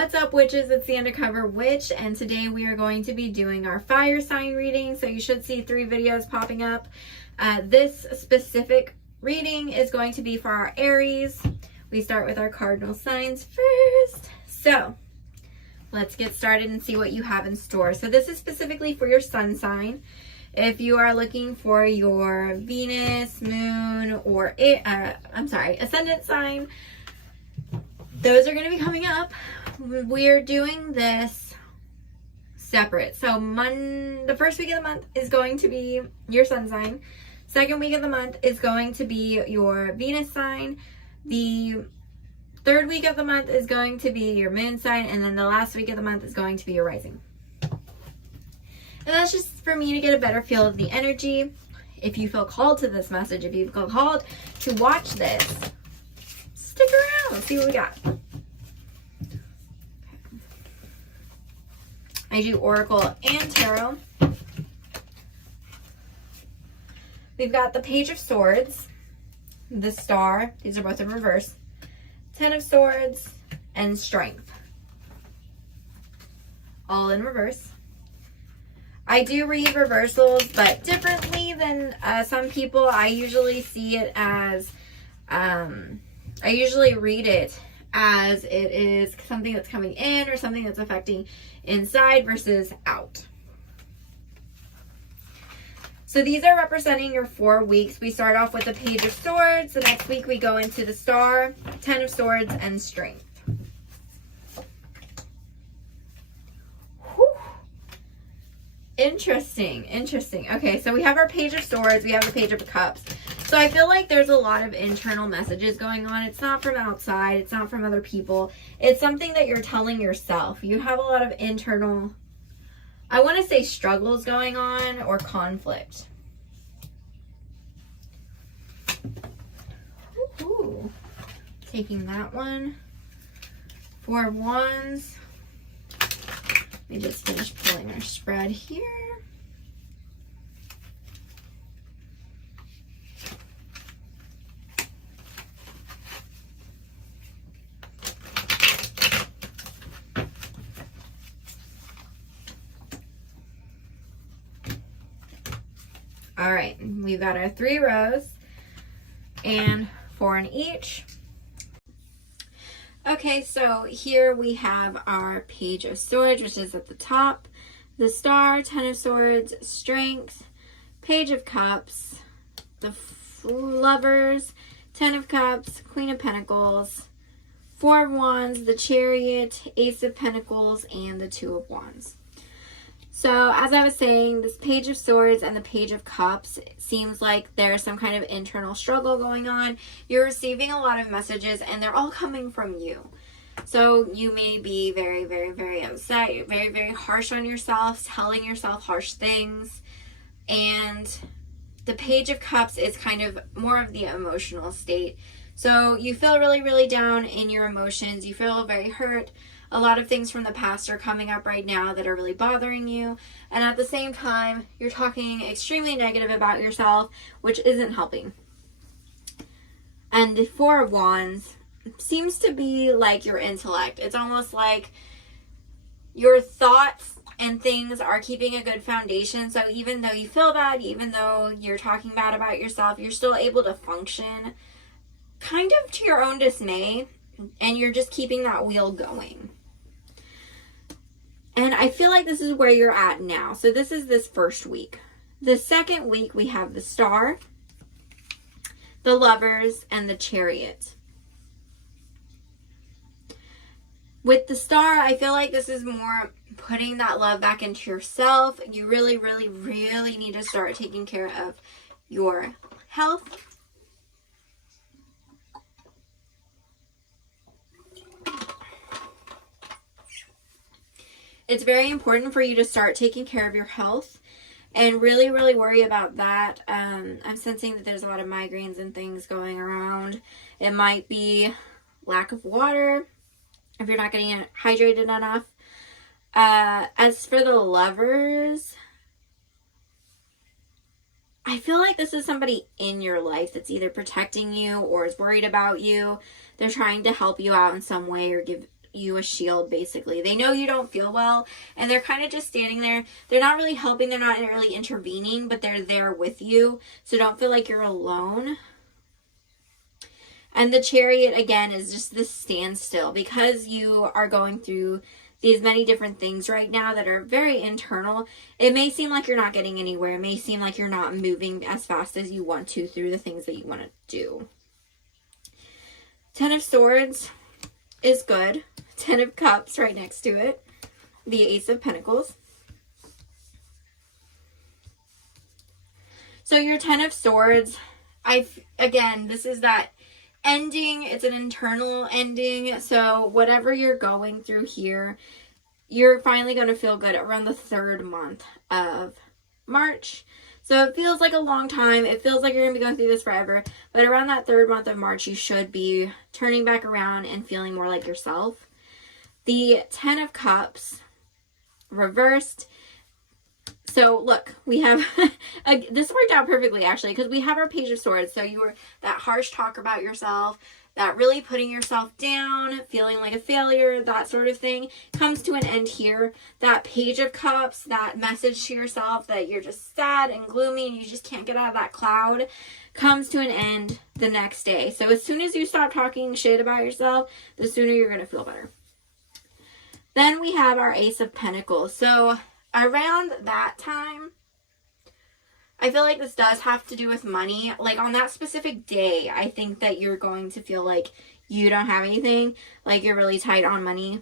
What's up, witches? It's the Undercover Witch, and today we are going to be doing our fire sign reading. So you should see 3 videos popping up. This specific reading is going to be for our Aries. We start with our cardinal signs first. So let's get started and see what you have in store. So this is specifically for your sun sign. If you are looking for your Venus, moon, or ascendant sign, those are going to be coming up. We're doing this separate. So the first week of the month is going to be your sun sign. Second week of the month is going to be your Venus sign. The third week of the month is going to be your moon sign. And then the last week of the month is going to be your rising. And that's just for me to get a better feel of the energy. If you feel called to this message, if you feel called to watch this, stick around. Let's see what we got. I do Oracle and Tarot. We've got the Page of Swords, the Star, these are both in reverse, 10 of Swords, and Strength. All in reverse. I do read reversals, but differently than some people. I usually see it as, I usually read it as it is something that's coming in or something that's affecting inside versus out. So these are representing your 4 weeks. We start off with the Page of Swords. The next week we go into the Star, 10 of Swords, and Strength. Whew. Interesting. Okay, so we have our Page of Swords. We have the Page of Cups. So I feel like there's a lot of internal messages going on. It's not from outside. It's not from other people. It's something that you're telling yourself. You have a lot of internal, I want to say, struggles going on or conflict. Ooh. Taking that one. 4 of Wands. Let me just finish pulling our spread here. All right, we've got our 3 rows and 4 in each. Okay, so here we have our Page of Swords, which is at the top, the Star, 10 of Swords, Strength, Page of Cups, the Lovers, 10 of Cups, Queen of Pentacles, 4 of Wands, the Chariot, Ace of Pentacles, and the 2 of Wands. So as I was saying, this Page of Swords and the Page of Cups, it seems like there's some kind of internal struggle going on. You're receiving a lot of messages and they're all coming from you. So you may be very, very, very upset. You're very, very harsh on yourself, telling yourself harsh things. And the Page of Cups is kind of more of the emotional state. So you feel really, really down in your emotions. You feel very hurt. A lot of things from the past are coming up right now that are really bothering you. And at the same time, you're talking extremely negative about yourself, which isn't helping. And the 4 of Wands seems to be like your intellect. It's almost like your thoughts and things are keeping a good foundation. So even though you feel bad, even though you're talking bad about yourself, you're still able to function kind of to your own dismay. And you're just keeping that wheel going. And I feel like this is where you're at now. So this is this first week. The second week, we have the Star, the Lovers, and the Chariot. With the Star, I feel like this is more putting that love back into yourself. You really, really, really need to start taking care of your health. It's very important for you to start taking care of your health and really, really worry about that. I'm sensing that there's a lot of migraines and things going around. It might be lack of water if you're not getting hydrated enough. As for the Lovers, I feel like this is somebody in your life that's either protecting you or is worried about you. They're trying to help you out in some way or give you a shield, basically. They know you don't feel well, and they're kind of just standing there. They're not really helping, they're not really intervening, but they're there with you, so don't feel like you're alone. And the Chariot, again, is just this standstill, because you are going through these many different things right now that are very internal. It may seem like you're not getting anywhere. It may seem like you're not moving as fast as you want to through the things that you want to do. Ten of Swords is good. Ten of Cups right next to it. The Ace of Pentacles. So your Ten of Swords, again, this is that ending. It's an internal ending. So whatever you're going through here, you're finally going to feel good around the 3rd month of March. So it feels like a long time. It feels like you're going to be going through this forever. But around that 3rd month of March, you should be turning back around and feeling more like yourself. The 10 of Cups reversed. So look, we have, this worked out perfectly actually, because we have our Page of Swords. So you were that harsh talk about yourself, that really putting yourself down, feeling like a failure, that sort of thing, comes to an end here. That Page of Cups, that message to yourself that you're just sad and gloomy and you just can't get out of that cloud, comes to an end the next day. So as soon as you stop talking shit about yourself, the sooner you're going to feel better. Then we have our Ace of Pentacles. So around that time, I feel like this does have to do with money. Like on that specific day, I think that you're going to feel like you don't have anything, like you're really tight on money.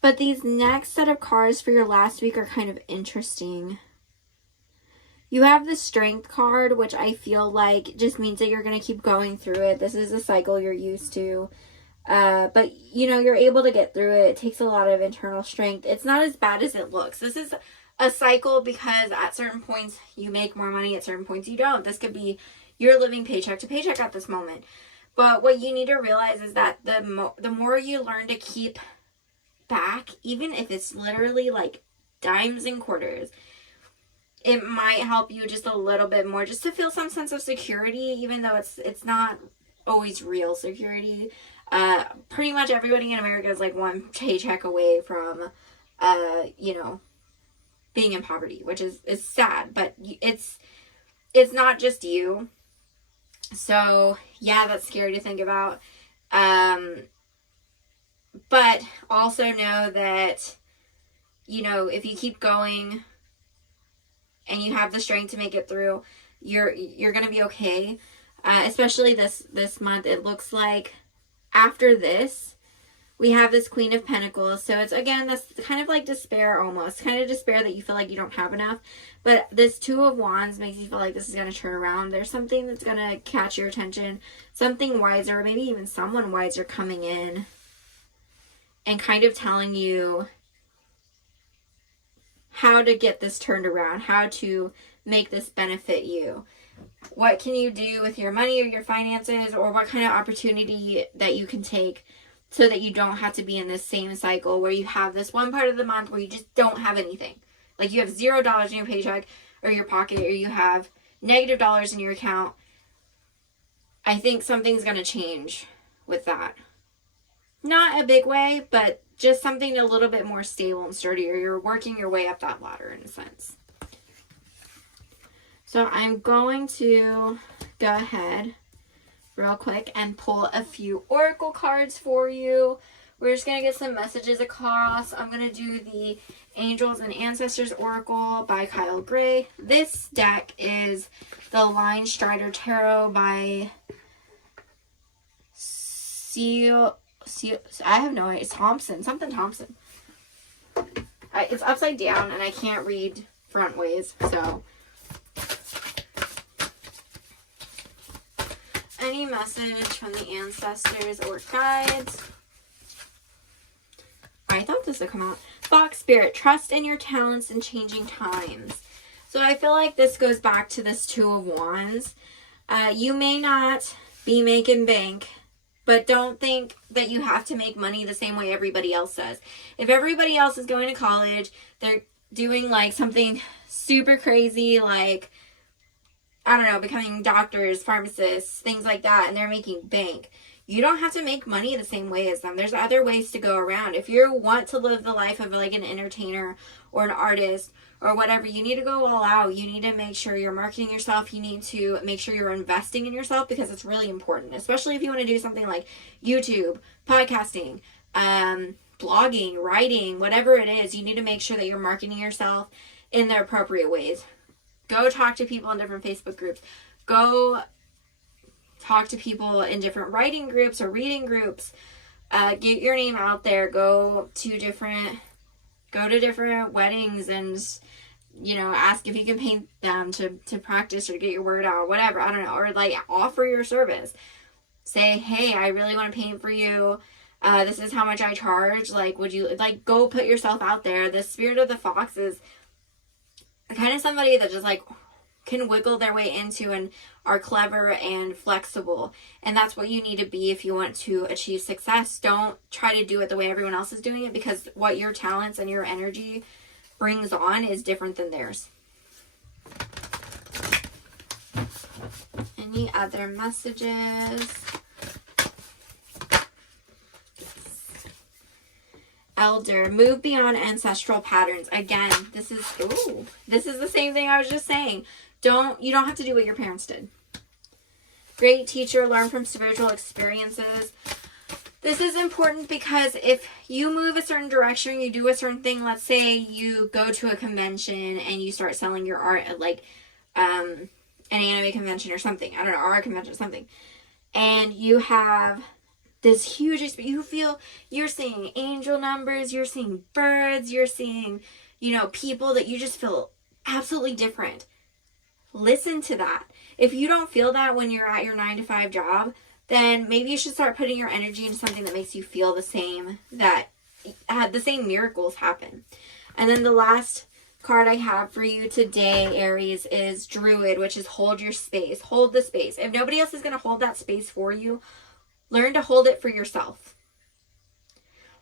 But these next set of cards for your last week are kind of interesting. You have the Strength card, which I feel like just means that you're going to keep going through it. This is a cycle you're used to. But, you know, you're able to get through it. It takes a lot of internal strength. It's not as bad as it looks. This is a cycle because at certain points you make more money. At certain points you don't. This could be you're living paycheck to paycheck at this moment. But what you need to realize is that the more you learn to keep back, even if it's literally like dimes and quarters, it might help you just a little bit more, just to feel some sense of security, even though it's not always real security. Pretty much everybody in America is like one paycheck away from, you know, being in poverty, which is sad, but it's not just you. So yeah, that's scary to think about. But also know that, you know, if you keep going and you have the strength to make it through, you're going to be okay. Especially this month, it looks like after this, we have this Queen of Pentacles. So it's, again, that's kind of like despair almost. Kind of despair that you feel like you don't have enough. But this Two of Wands makes you feel like this is going to turn around. There's something that's going to catch your attention. Something wiser, maybe even someone wiser coming in and kind of telling you how to get this turned around. How to make this benefit you. What can you do with your money or your finances, or what kind of opportunity that you can take so that you don't have to be in this same cycle where you have this one part of the month where you just don't have anything. Like you have $0 in your paycheck or your pocket, or you have negative dollars in your account. I think something's going to change with that. Not a big way, but just something a little bit more stable and sturdier. You're working your way up that ladder in a sense. So I'm going to go ahead real quick and pull a few oracle cards for you. We're just going to get some messages across. I'm going to do the Angels and Ancestors Oracle by Kyle Gray. This deck is the Line Strider Tarot by I have no idea. It's Thompson. Something Thompson. It's upside down and I can't read front ways, so any message from the ancestors or guides. I thought this would come out. Fox Spirit, trust in your talents in changing times. So I feel like this goes back to this Two of Wands. You may not be making bank, but don't think that you have to make money the same way everybody else does. If everybody else is going to college, they're doing like something super crazy, like I don't know, becoming doctors, pharmacists, things like that, and they're making bank. You don't have to make money the same way as them. There's other ways to go around. If you want to live the life of like an entertainer or an artist or whatever, you need to go all out. You need to make sure you're marketing yourself. You need to make sure you're investing in yourself, because it's really important, especially if you want to do something like YouTube, podcasting, blogging, writing, whatever it is. You need to make sure that you're marketing yourself in the appropriate ways. Go talk to people in different Facebook groups. Go talk to people in different writing groups or reading groups. Get your name out there. Go to different weddings and, ask if you can paint them to practice or get your word out, whatever. I don't know. Or like offer your service. Say, hey, I really want to paint for you. This is how much I charge. Like, would you go put yourself out there? The spirit of the fox is kind of somebody that just like can wiggle their way into and are clever and flexible. And that's what you need to be if you want to achieve success. Don't try to do it the way everyone else is doing it, because what your talents and your energy brings on is different than theirs. Any other messages? Elder, move beyond ancestral patterns. Again, this is the same thing I was just saying. You don't have to do what your parents did. Great teacher, learn from spiritual experiences. This is important because if you move a certain direction, you do a certain thing, let's say you go to a convention and you start selling your art at like an anime convention or something, I don't know, art convention or something, and you have this huge experience, you're seeing angel numbers, you're seeing birds, you're seeing, people that you just feel absolutely different. Listen to that. If you don't feel that when you're at your 9-to-5 job, then maybe you should start putting your energy into something that makes you feel the same, that the same miracles happen. And then the last card I have for you today, Aries, is Druid, which is hold your space. Hold the space. If nobody else is going to hold that space for you, learn to hold it for yourself.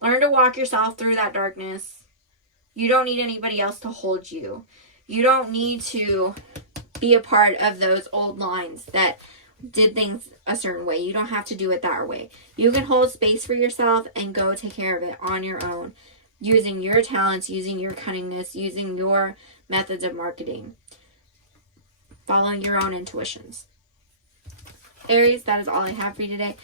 Learn to walk yourself through that darkness. You don't need anybody else to hold you. You don't need to be a part of those old lines that did things a certain way. You don't have to do it that way. You can hold space for yourself and go take care of it on your own, using your talents, using your cunningness, using your methods of marketing, following your own intuitions. Aries, that is all I have for you today.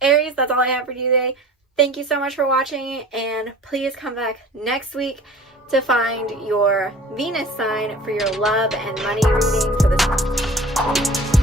Aries, that's all I have for you today. Thank you so much for watching, and please come back next week to find your Venus sign for your love and money reading for this month.